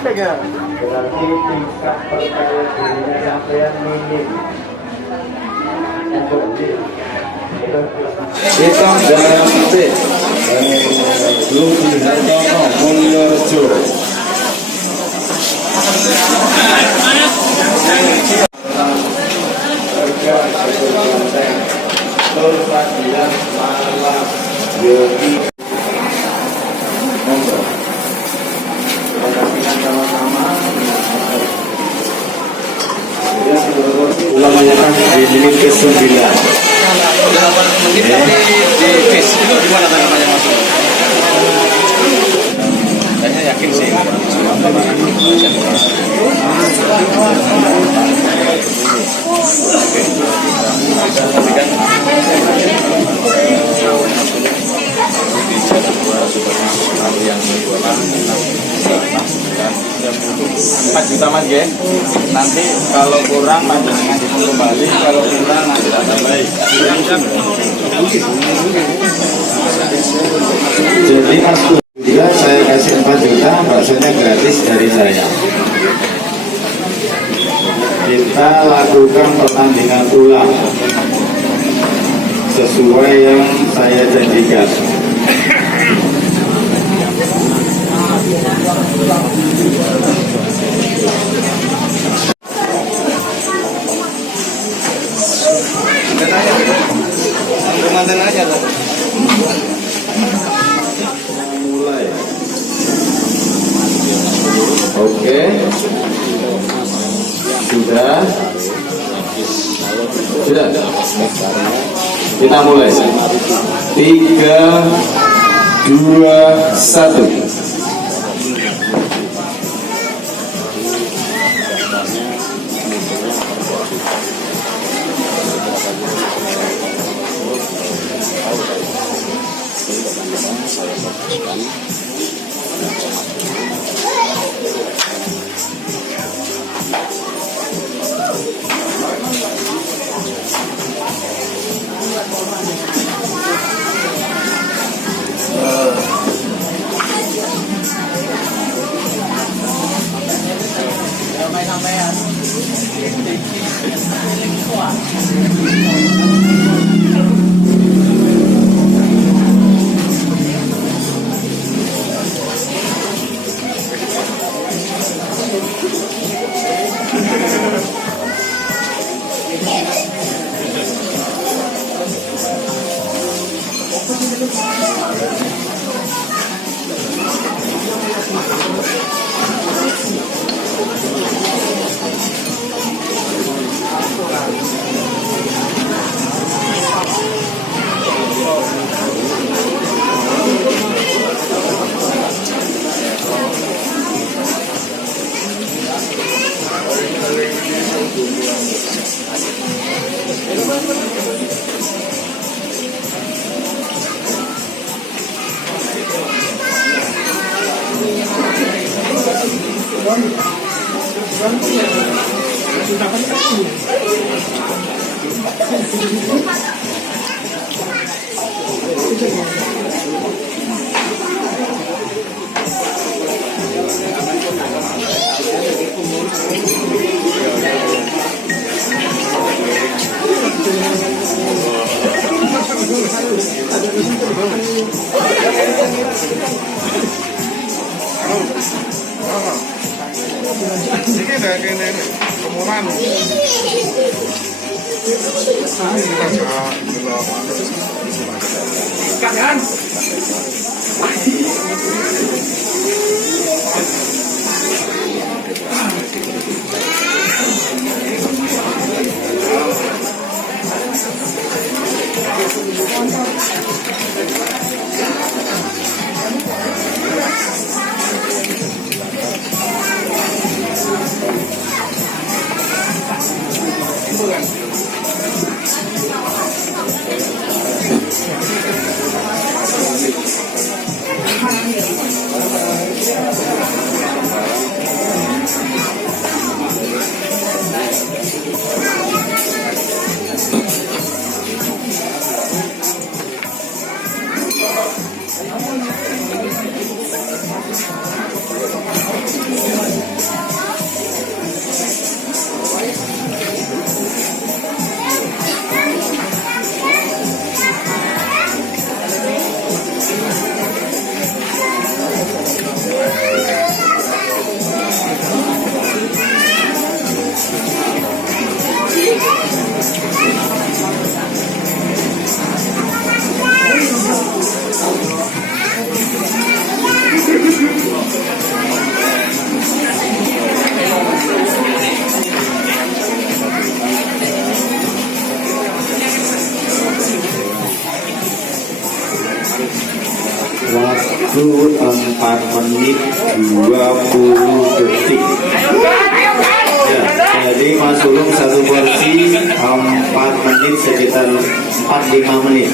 Berarti tingkat percaya dirinya sampean minim. Hitam dan putih. Luki Hartono Mulyorejo. Terpadilan malam Yogi. Ulamanya kan di menit ke-9. Menit di bis itu gimana namanya masuk? Saya yakin sih. Juta mas ya. Nanti kalau kurang panjenengan dihitung kembali, kalau kurang nanti tak tambahin. Jadi mas juga saya kasih 4 juta, baksonya gratis dari saya. Kita lakukan pertandingan ulang sesuai yang saya janjikan. Mantan aja lah. Mulai. Oke. Sudah. Kita mulai. 3, 2, 1. menit 20 detik. Ya, jadi Mas Ulung satu porsi 4 menit sekitar 45 menit.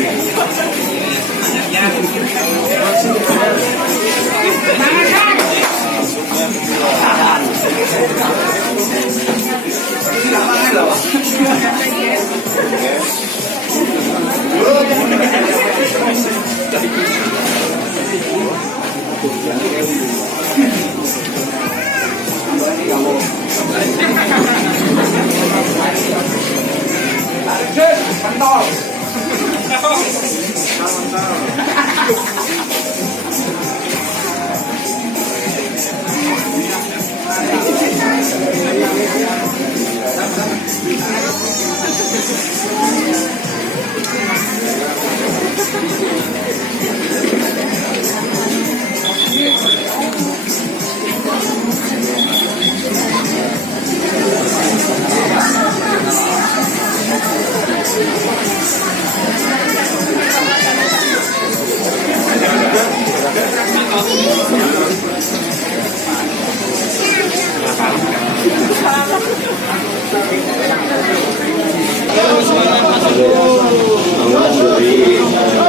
Dari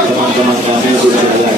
teman-teman kami sudah jalan.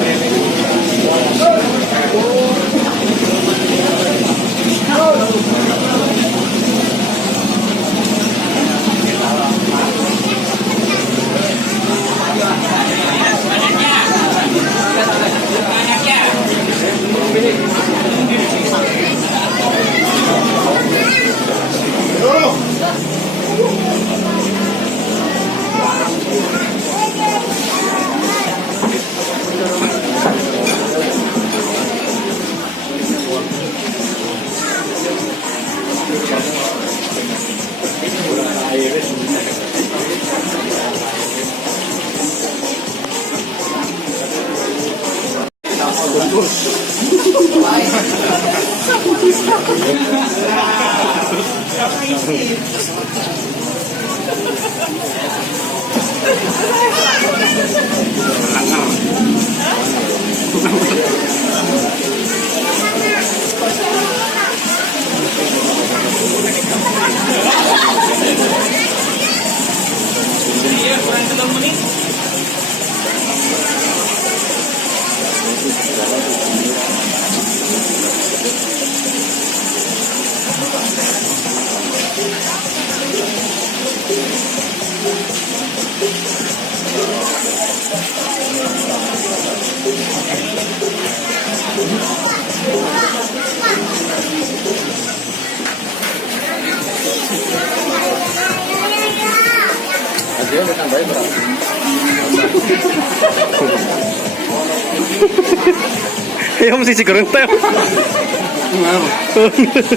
Ya mesti cikurang tem.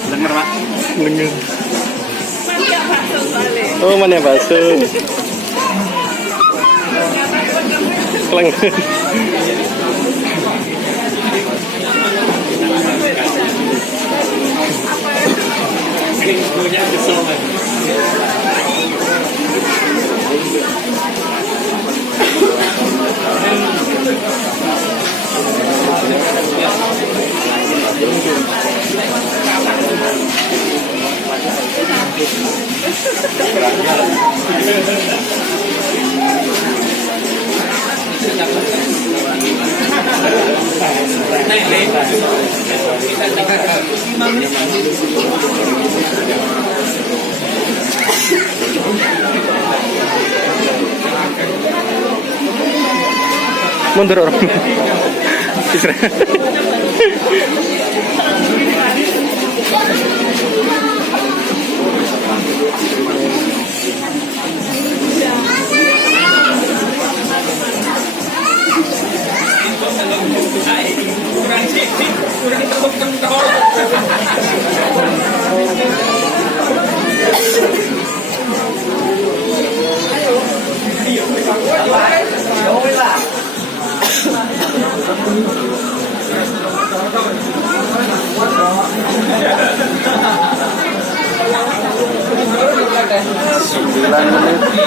Dengar Pak. Dengar. Oh mana bakso? Keleng. Mundur orang.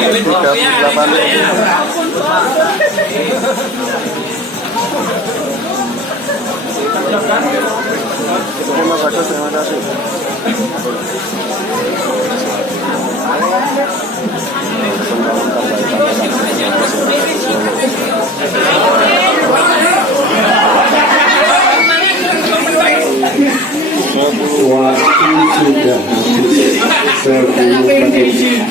Menit 38 detik. Terima kasih, terima kasih. Waktu sudah habis 10 menit.